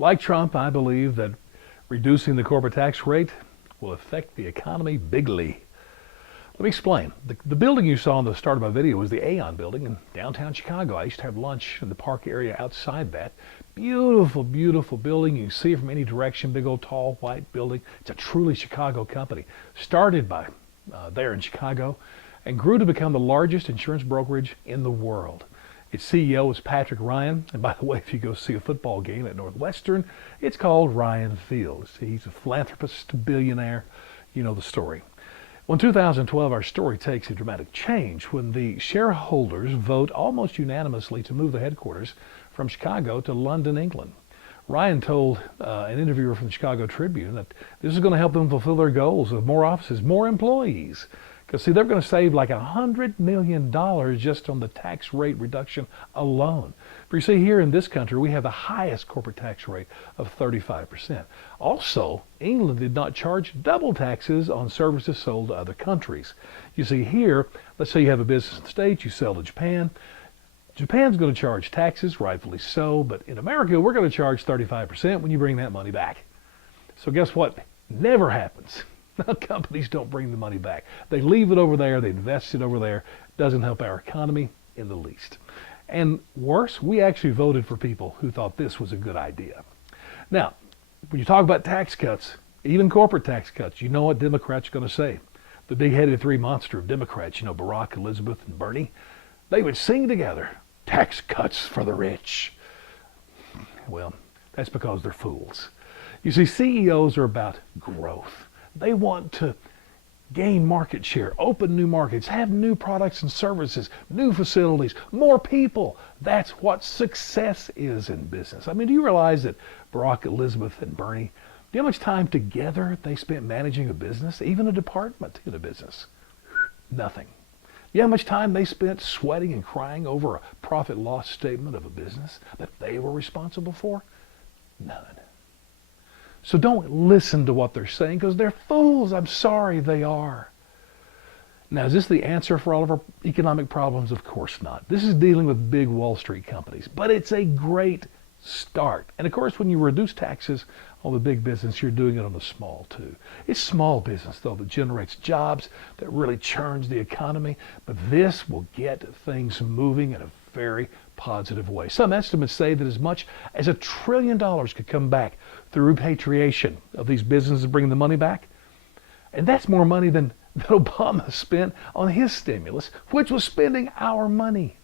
Like Trump, I believe that reducing the corporate tax rate will affect the economy bigly. Let me explain. The building you saw in the start of my video was the Aon building in downtown Chicago. I used to have lunch in the park area outside that. Beautiful, beautiful building. You can see it from any direction. Big old tall white building. It's a truly Chicago company. Started by there in Chicago and grew to become the largest insurance brokerage in the world. Its CEO was Patrick Ryan. And by the way, if you go see a football game at Northwestern, it's called Ryan Field. He's a philanthropist, a billionaire. You know the story. Well, in 2012, our story takes a dramatic change when the shareholders vote almost unanimously to move the headquarters from Chicago to London, England. Ryan told an interviewer from the Chicago Tribune that this is going to help them fulfill their goals of more offices, more employees. Because, see, they're going to save like $100 million just on the tax rate reduction alone. But you see, here in this country, we have the highest corporate tax rate of 35%. Also, England did not charge double taxes on services sold to other countries. You see, here, let's say you have a business in the States, you sell to Japan. Japan's going to charge taxes, rightfully so, but in America, we're going to charge 35% when you bring that money back. So guess what? Never happens. Companies don't bring the money back. They leave it over there. They invest it over there. Doesn't help our economy in the least. And worse, we actually voted for people who thought this was a good idea. Now, when you talk about tax cuts, even corporate tax cuts, you know what Democrats are going to say. The big-headed three monster of Democrats, Barack, Elizabeth, and Bernie, they would sing together, tax cuts for the rich. Well, that's because they're fools. You see, CEOs are about growth. They want to gain market share, open new markets, have new products and services, new facilities, more people. That's what success is in business. I mean, do you realize that Barack, Elizabeth, and Bernie, do you know how much time together they spent managing a business, even a department in a business? Nothing. You know how much time they spent sweating and crying over a profit loss statement of a business that they were responsible for? None. So don't listen to what they're saying because they're fools. I'm sorry, they are. Now, is this the answer for all of our economic problems? Of course not. This is dealing with big Wall Street companies, but it's a great start. And of course, when you reduce taxes on the big business, you're doing it on the small too. It's small business, though, that generates jobs, that really churns the economy. But this will get things moving in a very positive way. Some estimates say that as much as $1 trillion could come back through repatriation of these businesses bringing the money back. And that's more money than Obama spent on his stimulus, which was spending our money.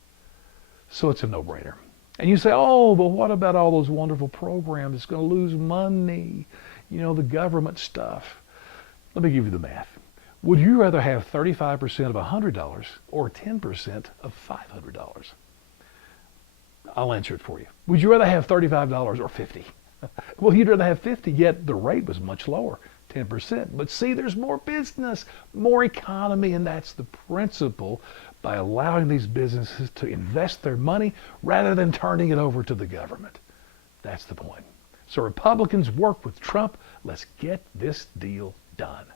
So it's a no-brainer. And you say, oh, but what about all those wonderful programs? It's going to lose money, the government stuff. Let me give you the math. Would you rather have 35% of $100 or 10% of $500? I'll answer it for you. Would you rather have $35 or 50? Well, you'd rather have 50, yet the rate was much lower, 10%. But see, there's more business, more economy, and that's the principle by allowing these businesses to invest their money rather than turning it over to the government. That's the point. So Republicans, work with Trump. Let's get this deal done.